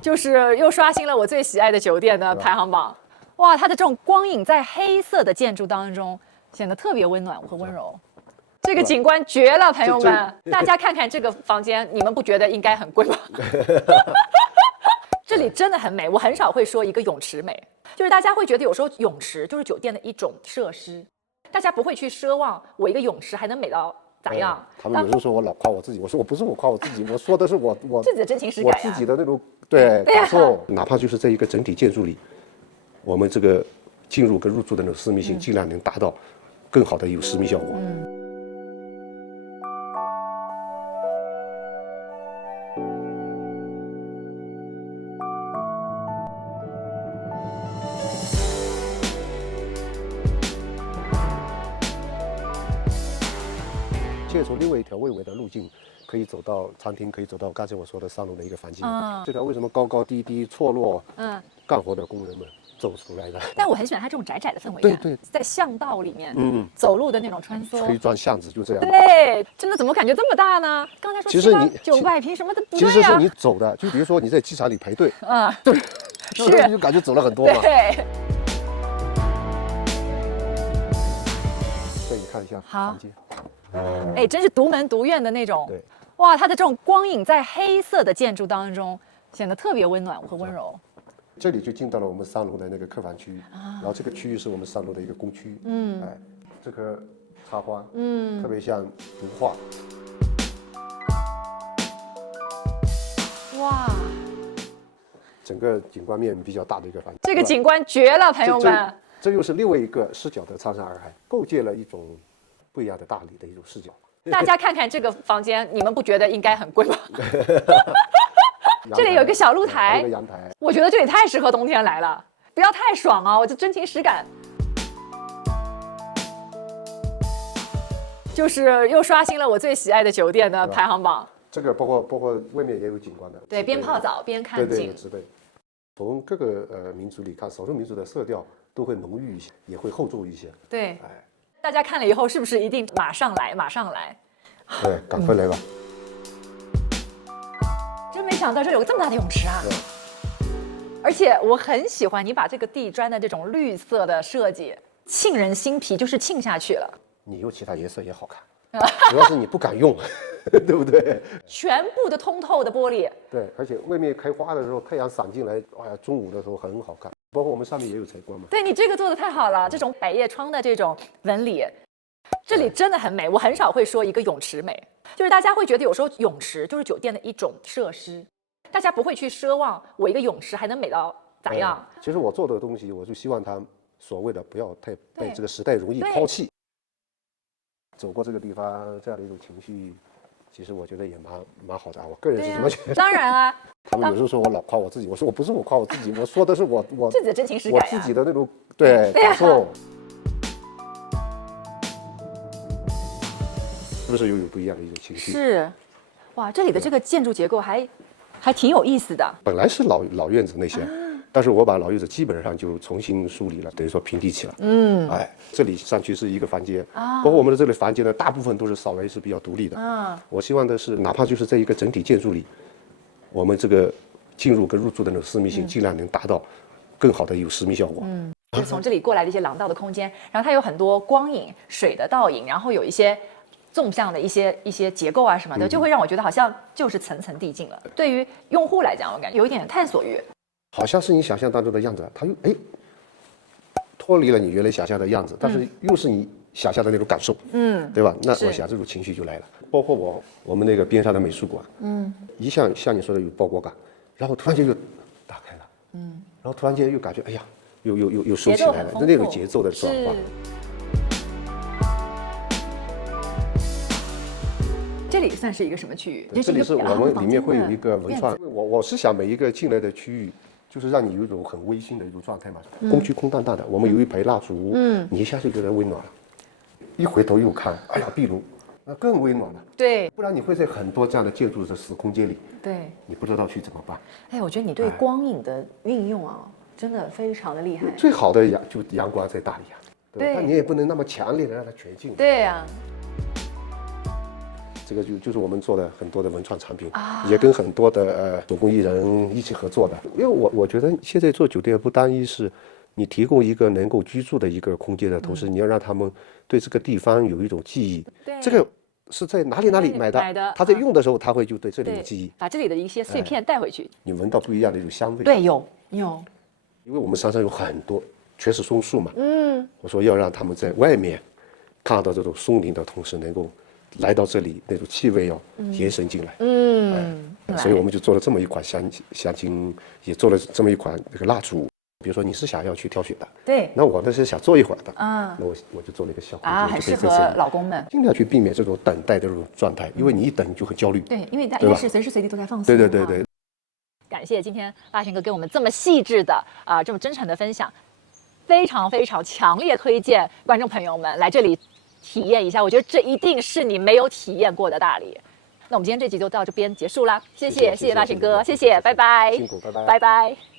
就是又刷新了我最喜愛的酒店的排行榜。哇，它的这种光影在黑色的建筑当中显得特別溫暖和溫柔。這個景觀絕了，朋友們，大家看看這個房間，你們不覺得應該很貴嗎？這裡真的很美，我很少會說一個泳池美，就是大家會覺得有時候泳池就是酒店的一種設施，大家不會去奢望我一個泳池還能美到咋樣。他們有時候說我老誇我自己，我說我不是我誇我自己，我說的是我自己的真情實感，我自己的那种感受，哪怕就是在一個整體建築裡，我們這個進入跟入住的那種私密性，盡量能達到更好的有私密效果。现在从另外一条巍巍的路径，可以走到餐厅，可以走到刚才我说的3楼的一個房間。這條為什麼高高低低錯落？幹活的工人們走出來的。但我很喜歡它這種窄窄的氛圍感。對，在巷道裡面，走路的那種穿梭。黑磚巷子就這樣。對，真的怎麼感覺這麼大呢？剛才說其實你900平什麼的不對呀。其實是你走的，就比如說你在機場裡排隊，對，是你就感覺走了很多嘛。对。所以你看一下房間。哎，真是獨門獨院的那種。對，哇，它的這種光影在黑色的建築當中顯得特別溫暖和溫柔。這裡就進到了我們3樓的那個客房區域，然後這個區域是我們3樓的一個公區。哎，這棵插花，特別像圖畫。哇，整個景觀面比較大的一個房間。這個景觀絕了，朋友們。這又是另外一個視角的蒼山洱海，構建了一種不一樣的大理的一種視角。大家看看這個房間，你們不覺得應該很貴嗎？這裡有一個小露台，有個陽台，我覺得這裡太適合冬天來了，不要太爽啊！我就真情實感，就是又刷新了我最喜愛的酒店的排行榜。這個包括外面也有景觀的，對，邊泡澡邊看景。對對，植被。從各個民族裡看，少數民族的色調都會濃郁一些，也會厚重一些。對，哎，大家看了以後是不是一定馬上來，馬上來？對，趕快來吧。真沒想到這有這麼大的泳池啊！而且我很喜歡你把這個地磚的這種綠色的設計沁人心脾，就是沁下去了。你用其他顏色也好看，主要是你不敢用，對不對？全部的通透的玻璃。對，而且外面開花的時候，太陽灑進來，哎呀，中午的時候很好看。包括我們上面也有採光嘛。對，你這個做的太好了，這種百葉窗的這種紋理，這裡真的很美。我很少會說一個泳池美，就是大家會覺得有時候泳池就是酒店的一種設施，大家不會去奢望我一個泳池還能美到咋樣。其實我做的東西，我就希望它所謂的不要太被這個時代容易拋棄。走過這個地方，這樣的一種情緒，其實我覺得也蠻好的。我個人是這麼覺得。當然啊，他們有時候說我老誇我自己，我說我不是我誇我自己，我說的是我自己的真情實感，我自己的那種感受。是不是又有不一樣的一種情緒？是，哇，這裡的這個建築結構還挺有意思的。本來是老院子那些。但是我把老院子基本上就重新梳理了，等於說平地起了。哎，這裡上去是一個房間，包括我們的這裡房間呢，大部分都是稍微是比較獨立的。我希望的是，哪怕就是在一個整體建築裡，我們這個進入跟入住的那種私密性，盡量能達到更好的有私密效果。就是從這裡過來的一些廊道的空間，然後它有很多光影、水的倒影，然後有一些縱向的一些結構啊什麼的，就會讓我覺得好像就是層層遞進了。對於用戶來講，我感覺有一點探索欲。好像是你想象當中的樣子，它又脫離了你原來想象的樣子，但是又是你想象的那種感受，對吧？那我想這種情緒就來了。包括我們那個邊上的美術館，一向像你說的有包裹感，然後突然間就打開了，然後突然間又感覺哎呀，又收起來了，那種節奏的轉換。這裡算是一個什麼區域？這裡是我們裡面會有一個文創，我是想每一個進來的區域，就是讓你有一種很溫馨的一種狀態嘛。空區空蕩蕩的，我們有一排蠟燭，你一下就覺得溫暖了。一回頭又看，哎呀，壁爐，那更溫暖了。對，不然你會在很多這樣的建築的死空間裡，对，你不知道去怎麼辦。哎，我覺得你對光影的運用啊，真的非常的厲害。最好的就陽光在大理啊，對，但你也不能那麼強烈的讓它全進。對呀。這個就是我們做的很多的文創產品，也跟很多的手工藝人一起合作的。因为我覺得現在做酒店不單一是你提供一個能夠居住的一個空間的同時，你要讓他們對這個地方有一種記憶。對，這個是在哪裡買的，他在用的時候他會就對這裡有記憶，把這裡的一些碎片帶回去，你聞到不一樣的一種香味。對，有，因為我們山上有很多全是松樹嘛，我說要讓他們在外面看到這種松林的同時，能夠來到這裡那種氣味要延伸進來，所以我們就做了這麼一款香精，也做了這麼一款那個蠟燭。比如說你是想要去挑選的，對，那我呢是想坐一會兒的，那我就做了一個小空間，很適合老公們，盡量去避免這種等待的這種狀態，因為你一等就很焦慮。對，因為大家是隨時隨地都在放鬆。對。感謝今天大賢哥给我們這麼細緻的這麼真誠的分享，非常非常強烈推薦觀眾朋友們來這裡體驗一下，我覺得這一定是你沒有體驗過的大理。那我們今天這集就到這邊結束啦，謝謝大賢哥，謝謝，拜拜，辛苦，拜拜，拜拜。